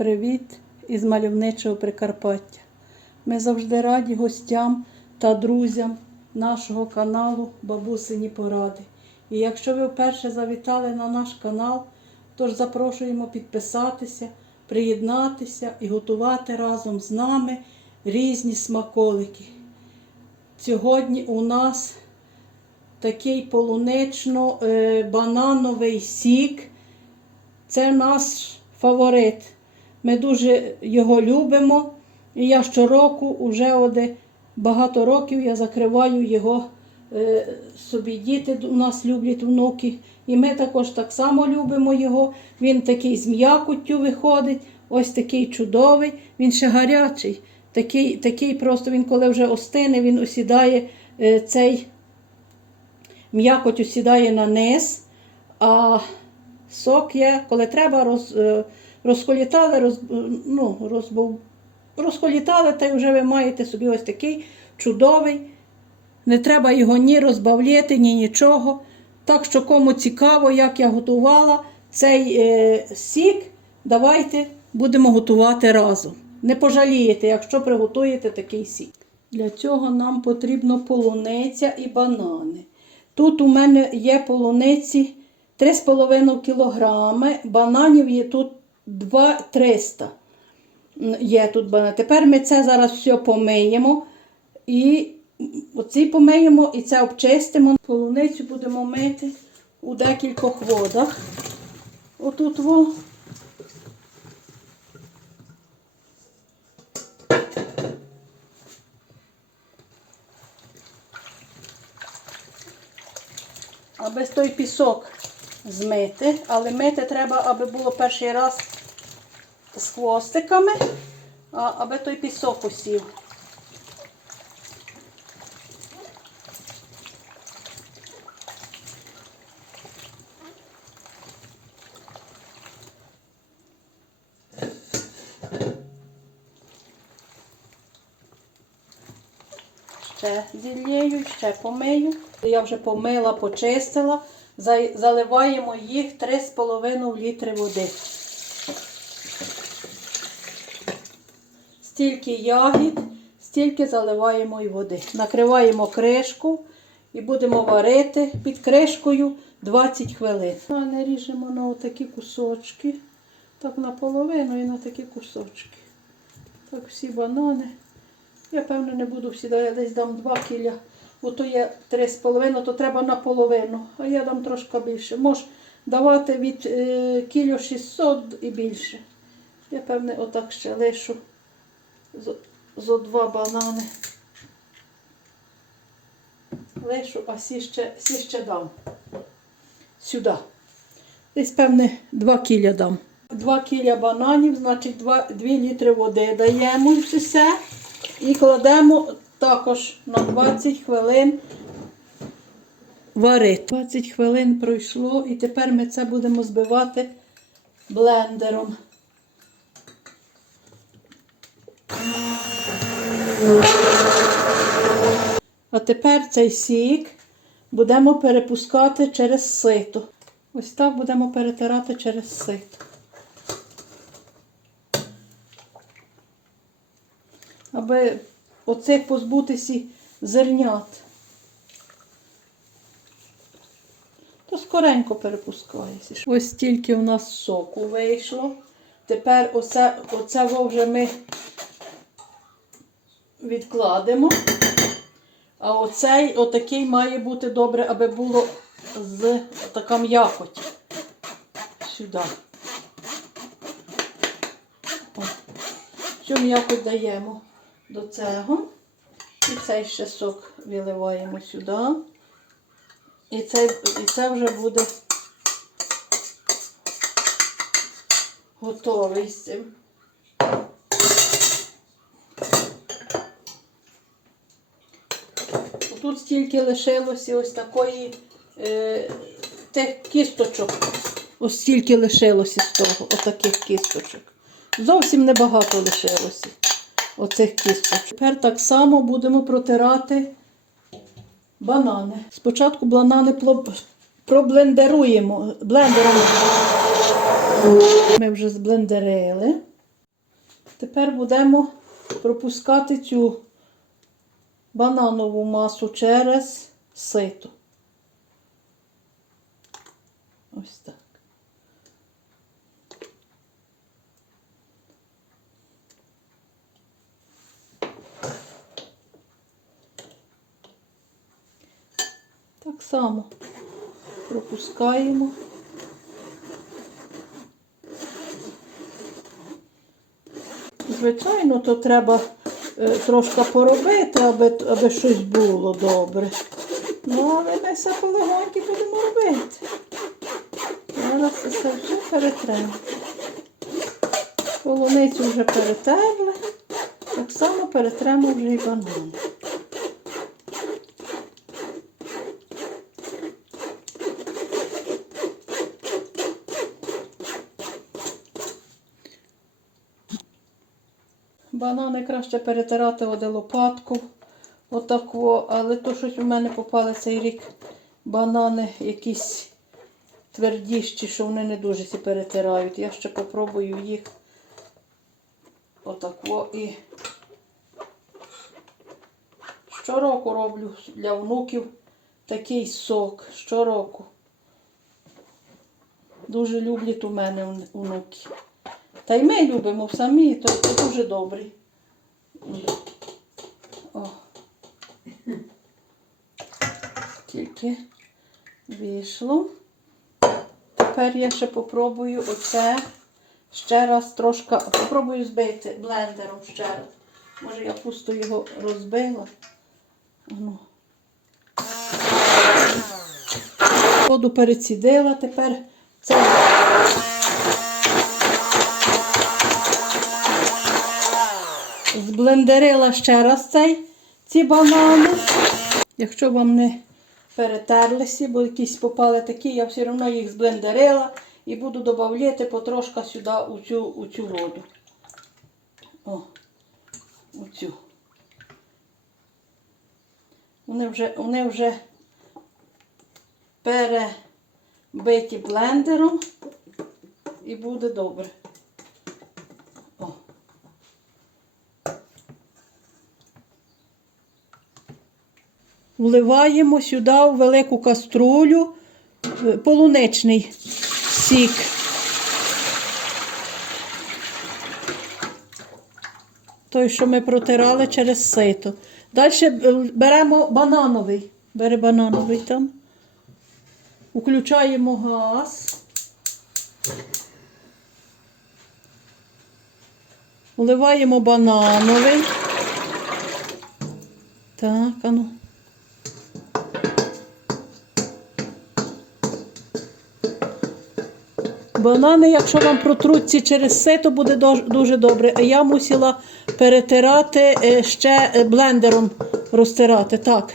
Привіт із мальовничого Прикарпаття. Ми завжди раді гостям та друзям нашого каналу Бабусині Поради. І якщо ви вперше завітали на наш канал, тож запрошуємо підписатися, приєднатися і готувати разом з нами різні смаколики. Сьогодні у нас такий полунично-банановий сік. Це наш фаворит. Ми дуже його любимо. І я щороку, вже оде багато років, я закриваю його е, собі. Діти у нас люблять внуки. І ми також так само любимо його. Він такий з м'якоттю виходить, ось такий чудовий, він ще гарячий. Такий, такий просто він, коли вже остине, він осідає е, цей м'якоть осідає на низ, а сок є, коли треба, роз, е, розколітали, роз, ну, розбов, розколітали, та й вже ви маєте собі ось такий чудовий. Не треба його ні розбавляти, ні нічого. Так що, кому цікаво, як я готувала цей е, сік, давайте будемо готувати разом. Не пожалієте, якщо приготуєте такий сік. Для цього нам потрібно полуниця і банани. Тут у мене є полуниці 3,5 кг, бананів є тут 2-300. Є тут банани. Тепер ми це зараз все помиємо. І оці помиємо і це обчистимо. Полуницю будемо мити у декількох водах. Отут во. аби той пісок змити, але мити треба, аби було перший раз з хвостиками, аби той пісок усів. Ще зіллєю, ще помию. Я вже помила, почистила. Заливаємо їх 3,5 літри води. Стільки ягід, стільки заливаємо і води. Накриваємо кришку і будемо варити під кришкою 20 хвилин. Не ріжемо на отакі кусочки. Так наполовину і на такі кусочки. Так всі банани. Я, певно, не буду всі, я десь дам 2 кіля. Бо то є 3,5, то треба наполовину. А я дам трошки більше. Можеш давати від е, кілю 600 і більше. Я, певне, отак ще лишу зо, два банани. Лишу, а сі ще, сі ще дам. Сюди. Десь, певне, 2 кіля дам. 2 кіля бананів, значить 2, 2 літри води даємо і все. І кладемо також на 20 хвилин варити. 20 хвилин пройшло і тепер ми це будемо збивати блендером. А тепер цей сік будемо перепускати через сито. Ось так будемо перетирати через сито. аби оцих позбутися зернят. То скоренько перепускається. Ось стільки у нас соку вийшло. Тепер оце, оце вже ми відкладемо. А оцей отакий має бути добре, аби було з така м'якоть. Сюди. О. Цю м'якоть даємо до цього. І цей ще сок виливаємо сюди. І це, і це вже буде готовий з цим. Тут стільки лишилося ось такої е, тих кісточок. Ось стільки лишилося з того, отаких кісточок. Зовсім небагато лишилося оцих кісточок. Тепер так само будемо протирати банани. Спочатку банани проблендеруємо блендером. Ми вже зблендерили. Тепер будемо пропускати цю бананову масу через сито. Ось так. Так само пропускаємо. Звичайно, то треба трошки поробити, аби, аби щось було добре. Ну, але ми все полегоньки будемо робити. Зараз все перетремо. Полуницю вже перетерли. Так само перетремо вже і банани. Банани краще перетирати оде лопатку. Отако, але то щось у мене попали цей рік банани якісь твердіші, що вони не дуже сі перетирають. Я ще попробую їх отако і щороку роблю для внуків такий сок. Щороку. Дуже люблять у мене внуки. Та й ми любимо самі, то це дуже добрий. О. Тільки вийшло. Тепер я ще попробую оце ще раз трошки, попробую збити блендером ще раз. Може я пусто його розбила. Ану. Воду перецідила, тепер це Зблендерила ще раз цей, ці банани. Якщо вам не перетерлися, бо якісь попали такі, я все одно їх зблендерила і буду додавати потрошка сюди у цю, у цю воду. О, у цю. Вони вже, вони вже перебиті блендером і буде добре. Вливаємо сюди в велику каструлю е, полуничний сік. Той, що ми протирали через сито. Далі беремо банановий. Бери банановий там. Включаємо газ. Вливаємо банановий. Так, а Банани, якщо вам протруться через сито, буде дуже добре. А я мусила перетирати е, ще е, блендером розтирати. Так.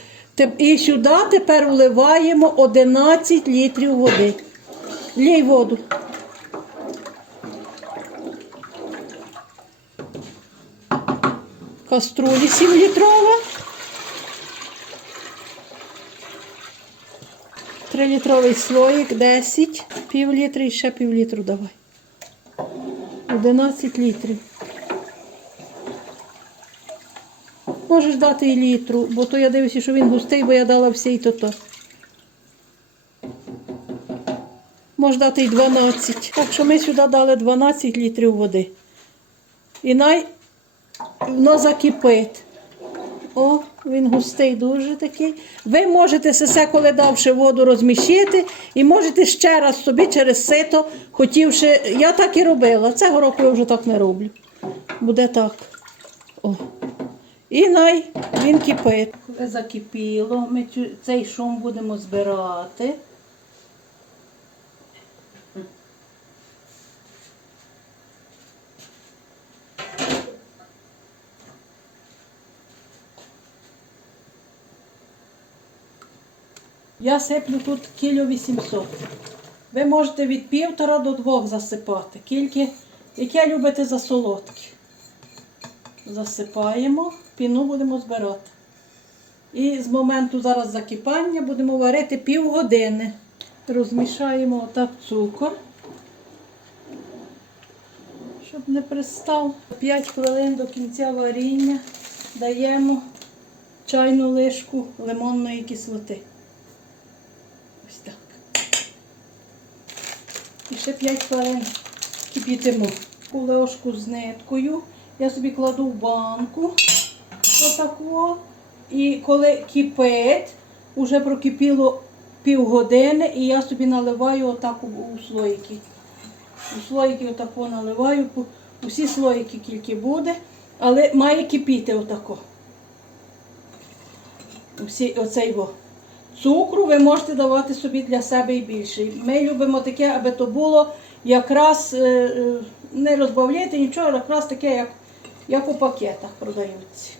І сюди тепер вливаємо 11 літрів води. Лій воду. Каструлі 7 літрова. 3-літровий слоїк, 10, пів літра і ще пів літру давай. 11 літрів. Можеш дати і літру, бо то я дивлюся, що він густий, бо я дала все і то-то. Можеш дати і 12. Так що ми сюди дали 12 літрів води. І най воно закипить. О, він густий дуже такий. Ви можете все, коли давши воду, розміщити, і можете ще раз собі через сито, хотівши. Я так і робила. Цього року я вже так не роблю. Буде так. О. І най він кипить. Закипіло, ми цей шум будемо збирати. Я сиплю тут кілю 800. Ви можете від півтора до двох засипати. Кільки, яке любите за солодкі. Засипаємо, піну будемо збирати. І з моменту зараз закипання будемо варити півгодини. Розмішаємо отак цукор. щоб не пристав. 5 хвилин до кінця варіння даємо чайну лишку лимонної кислоти. Ось так. І ще 5 хвилин кипітимо. Ложку з ниткою. Я собі кладу в банку. Отако. І коли кипить, уже прокипіло півгодини, і я собі наливаю отак у слоїки. У слоїки отако наливаю, усі слоїки тільки буде, але має кипіти отако. Усі, оцей во. Цукру ви можете давати собі для себе і більше. Ми любимо таке, аби то було якраз е, е, не розбавляйте нічого, якраз таке, як, як у пакетах продаються.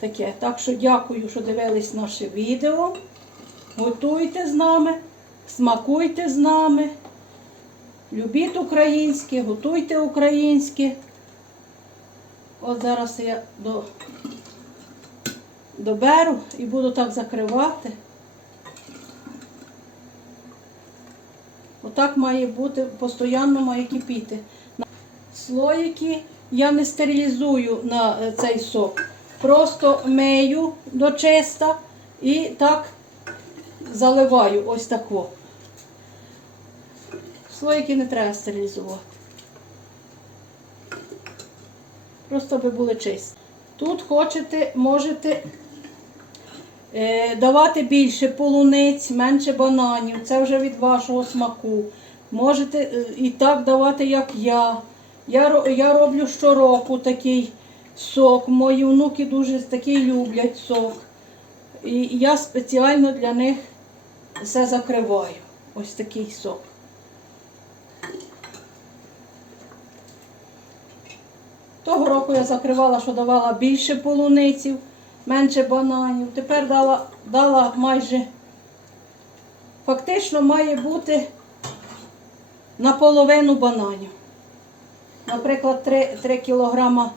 Таке. Так що дякую, що дивились наше відео. Готуйте з нами, смакуйте з нами. Любіть українське, готуйте українське. От зараз я до, доберу і буду так закривати. Отак має бути, постійно має кипіти. Слоїки я не стерилізую на е, цей сок. Просто мию до чиста і так заливаю ось тако. Слоїки не треба стерилізувати. Просто аби були чисті. Тут хочете, можете давати більше полуниць, менше бананів. Це вже від вашого смаку. Можете е, і так давати, як я. Я, я роблю щороку такий сок. Мої внуки дуже такий люблять сок. І я спеціально для них все закриваю. Ось такий сок. Того року я закривала, що давала більше полуниців, менше бананів. Тепер дала, дала майже, фактично має бути наполовину бананів. Наприклад, 3, 3 кг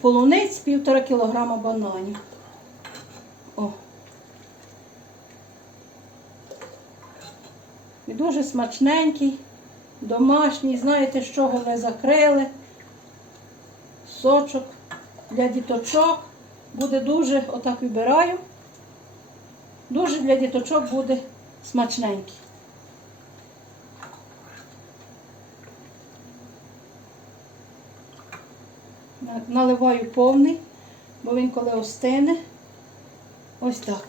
полуниць, 1,5 кг бананів. О. І дуже смачненький, домашній. Знаєте, з чого ви закрили? Сочок для діточок. Буде дуже, отак вибираю. Дуже для діточок буде смачненький. Наливаю повний, бо він коли остине. Ось так.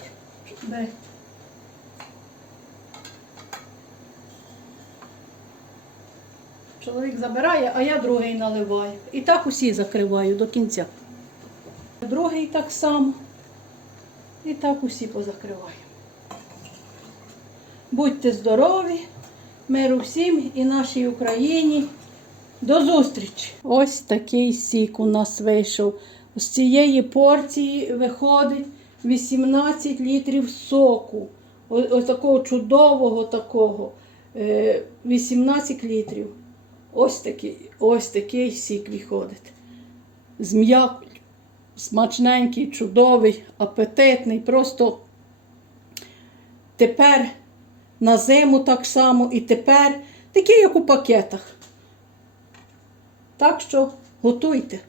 Чоловік забирає, а я другий наливаю. І так усі закриваю до кінця. Другий так само. І так усі позакриваю. Будьте здорові, миру всім і нашій Україні. До зустрічі! Ось такий сік у нас вийшов. З цієї порції виходить 18 літрів соку. Ось такого чудового такого. е, 18 літрів. Ось такий, ось такий сік виходить. З м'якою, смачненький, чудовий, апетитний. Просто тепер на зиму так само і тепер такий, як у пакетах. Так що готуйте.